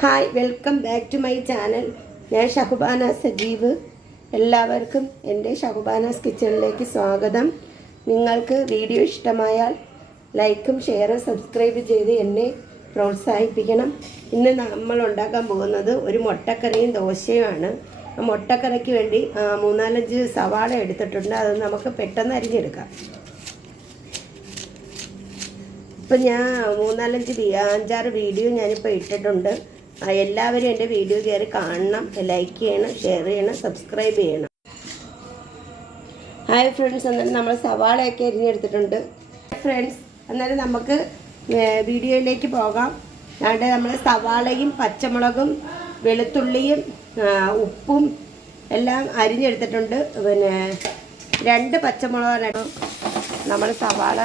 Hi welcome back to my channel ഞാൻ ഷഹുബാന സജീവ്. എല്ലാവർക്കും എന്റെ ഷഹുബാനാസ് കിച്ചണിലേക്ക് സ്വാഗതം. നിങ്ങൾക്ക് വീഡിയോ ഇഷ്ടമായാൽ ലൈക്കും ഷെയറും സബ്സ്ക്രൈബ് ചെയ്ത് എന്നെ പ്രോത്സാഹിപ്പിക്കണം. ഇന്ന് നമ്മൾ ഉണ്ടാക്കാൻ പോകുന്നത് ഒരു മുട്ടക്കറിയും ദോശയുമാണ്. മുട്ടക്കറിക്ക് വേണ്ടി മൂന്നാലഞ്ച് സവാള എടുത്തിട്ടുണ്ട്. അത് നമുക്ക് പെട്ടെന്ന് അരിഞ്ഞെടുക്കാം. ഇപ്പം ഞാൻ മൂന്നാലഞ്ച് അഞ്ചാറ് വീഡിയോ ഞാനിപ്പോൾ ഇട്ടിട്ടുണ്ട്. എല്ലാവരും എന്റെ വീഡിയോ കയറി കാണണം ലൈക്ക് ചെയ്യണം ഷെയർ ചെയ്യണം സബ്സ്ക്രൈബ് ചെയ്യണം. ഹായ് ഫ്രണ്ട്സ് എന്നാലും നമ്മൾ സവാളയൊക്കെ അരിഞ്ഞെടുത്തിട്ടുണ്ട്. ഫ്രണ്ട്സ് അന്നേരം നമുക്ക് വീഡിയോയിലേക്ക് പോകാം. അവിടെ നമ്മൾ സവാളയും പച്ചമുളകും വെളുത്തുള്ളിയും ഉപ്പും എല്ലാം അരിഞ്ഞെടുത്തിട്ടുണ്ട്. പിന്നെ രണ്ട് പച്ചമുളകാണ് നമ്മൾ സവാള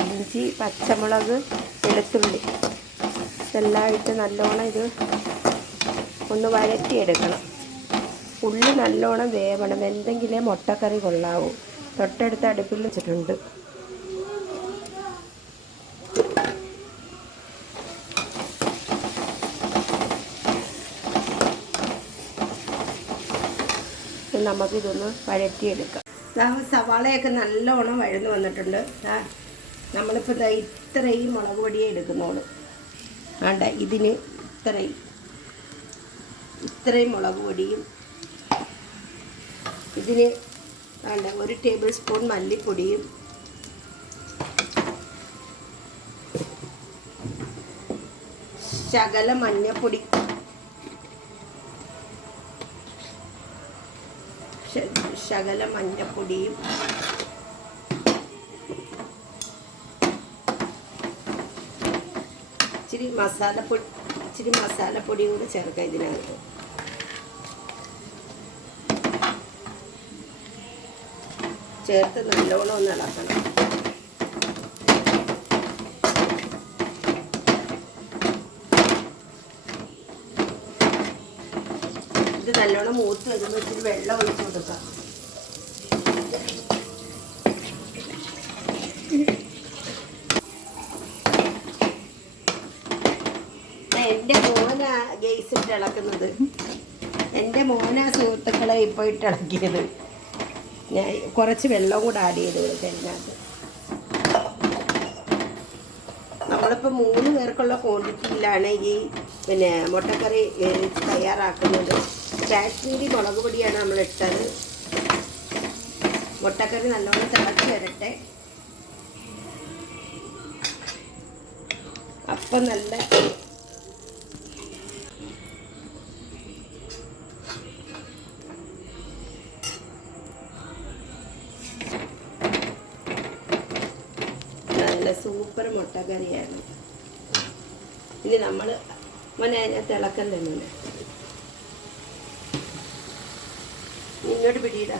ഇഞ്ചി പച്ചമുളക് വെളുത്തുള്ളി. ഇതെല്ലാം ഇട്ട് നല്ലോണം ഇത് ഒന്ന് വഴറ്റിയെടുക്കണം. ഉള്ളി നല്ലോണം വേവണം. എന്തെങ്കിലേ മുട്ടക്കറി കൊള്ളാവൂ. തൊട്ടടുത്ത് അടുപ്പിൽ വെച്ചിട്ടുണ്ട്. നമുക്കിതൊന്ന് വഴറ്റിയെടുക്കാം. സവാളയൊക്കെ നല്ലോണം വഴന്നു വന്നിട്ടുണ്ട്. നമ്മളിപ്പോൾ ഇത്രയും മുളക് പൊടിയേ എടുക്കുന്നോളൂ വേണ്ട ഇതിന് ഇത്രയും. ഇത്രയും മുളക് പൊടിയും. ഇതിന് വേണ്ട ഒരു ടേബിൾ സ്പൂൺ മല്ലിപ്പൊടിയും. ശകല മഞ്ഞപ്പൊടി. ശകല മഞ്ഞപ്പൊടിയും. ഇച്ചിരി മസാലപ്പൊടി ഇച്ചിരി മസാലപ്പൊടിയും കൂടി ചേർക്കാം ഇതിനകത്ത്. ചേർത്ത് നല്ലോണം ഒന്ന് ഇളക്കണം. ഇത് നല്ലോണം മൂത്ത് വരുമ്പോൾ ഇച്ചിരി വെള്ളം ഒഴിച്ച് കൊടുക്കാം. എന്റെ മോനാ ഗെയ്സ് ഇട്ട് ഇളക്കുന്നത്. എന്റെ മോനാ സുഹൃത്തുക്കളെ ഇപ്പോൾ ഇട്ട് ഇളക്കിയത്. ഞാൻ കുറച്ച് വെള്ളം കൂടെ ആഡ് ചെയ്ത് കൊടുക്കാം അതിനകത്ത് നമ്മളിപ്പോൾ മൂന്ന് പേർക്കുള്ള ക്വാണ്ടിറ്റിയിലാണ് ഈ പിന്നെ മുട്ടക്കറി തയ്യാറാക്കുന്നത്. കാശ്മീരി മുളക് പൊടിയാണ് നമ്മൾ ഇട്ടത്. മുട്ടക്കറി നല്ലോണം തിളച്ച് വരട്ടെ. അപ്പം നല്ല നല്ല സൂപ്പർ മുട്ട കറിയാണ്. ഇനി നമ്മൾ മോനെ അതിനകത്ത് ഇളക്കല്ലേ മോനെ ഇങ്ങോട്ട് പിടിയിടാ.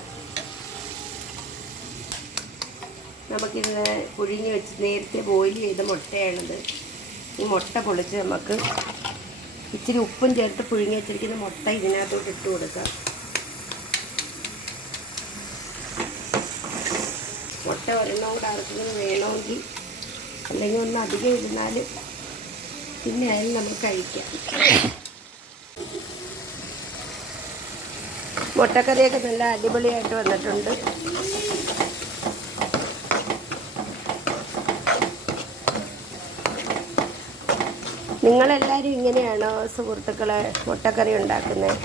നമുക്കിത് പുഴിഞ്ഞ് വെച്ച് നേരത്തെ ബോയിൽ ചെയ്ത മുട്ടയാണിത്. ഈ മുട്ട പൊളിച്ച് നമുക്ക് ഇച്ചിരി ഉപ്പും ചേർത്ത് പുഴുങ്ങി വെച്ചിരിക്കുന്ന മുട്ട ഇതിനകത്തോട്ട് ഇട്ട് കൊടുക്കാം. മുട്ട ഒരെണ്ണം വേണമെങ്കിൽ അല്ലെങ്കിൽ ഒന്ന് അധികം ഇരുന്നാൽ പിന്നെ അതിൽ നമുക്ക് കഴിക്കാം. മുട്ടക്കറിയൊക്കെ നല്ല അടിപൊളിയായിട്ട് വന്നിട്ടുണ്ട്. നിങ്ങളെല്ലാവരും ഇങ്ങനെയാണോ സുഹൃത്തുക്കളെ മുട്ടക്കറി ഉണ്ടാക്കുന്നത്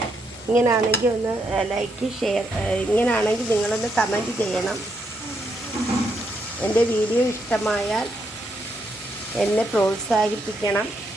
ഇങ്ങനെയാണെങ്കിൽ ഒന്ന് ലൈക്ക് ഷെയർ ഇങ്ങനെയാണെങ്കിൽ നിങ്ങളൊന്ന് കമന്റ് ചെയ്യണം. എന്റെ വീഡിയോ ഇഷ്ടമായാൽ എന്നെ പ്രോത്സാഹിപ്പിക്കണം.